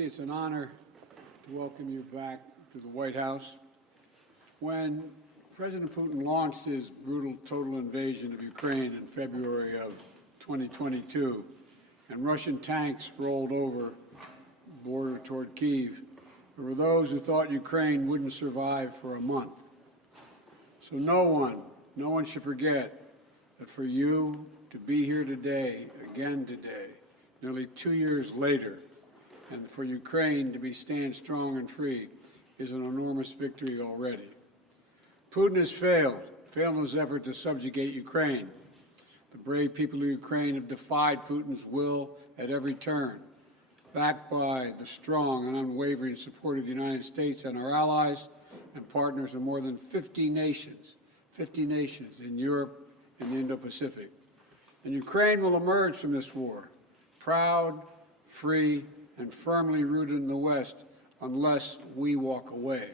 Zelensky. It's an honor to welcome you back to the White House. When President Putin launched his brutal total invasion of Ukraine in February of 2022, and Russian tanks rolled over the border toward Kyiv, there were those who thought Ukraine wouldn't survive for a month. So no one should forget that for you to be here today, again today, nearly 2 years later, and for Ukraine to stand strong and free is an enormous victory already. Putin has failed in his effort to subjugate Ukraine. The brave people of Ukraine have defied Putin's will at every turn, backed by the strong and unwavering support of the United States and our allies and partners in more than 50 nations in Europe and the Indo-Pacific. And Ukraine will emerge from this war proud, free, and firmly rooted in the West unless we walk away.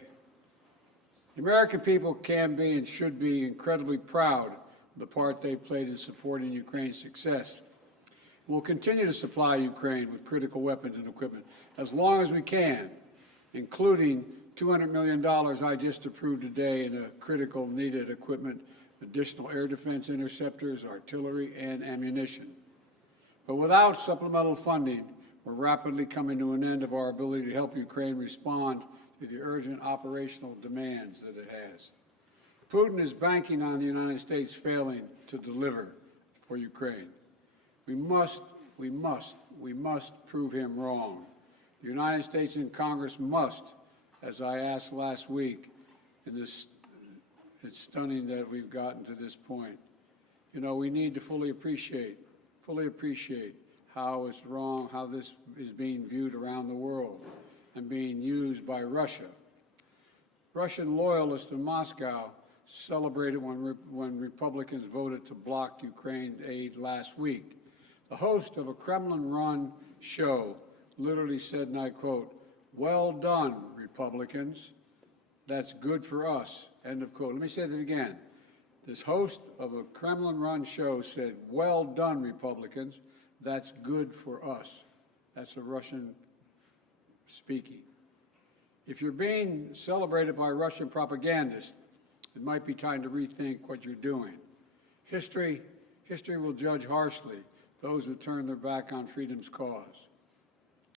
The American people can be and should be incredibly proud of the part they played in supporting Ukraine's success. We'll continue to supply Ukraine with critical weapons and equipment as long as we can, including $200 million I just approved today in a critical needed equipment, additional air defense interceptors, artillery, and ammunition. But without supplemental funding, we're rapidly coming to an end of our ability to help Ukraine respond to the urgent operational demands that it has. Putin is banking on the United States failing to deliver for Ukraine. We must prove him wrong. The United States and Congress must, as I asked last week, it's stunning that we've gotten to this point. You know, we need to fully appreciate how it's wrong, how this is being viewed around the world and being used by Russia. Russian loyalists in Moscow celebrated when Republicans voted to block Ukraine aid last week. The host of a Kremlin-run show literally said, and I quote, "Well done, Republicans. That's good for us," end of quote. Let me say that again. This host of a Kremlin-run show said, "Well done, Republicans. That's good for us." That's a Russian speaking. If you're being celebrated by Russian propagandists, it might be time to rethink what you're doing. History will judge harshly those who turn their back on freedom's cause.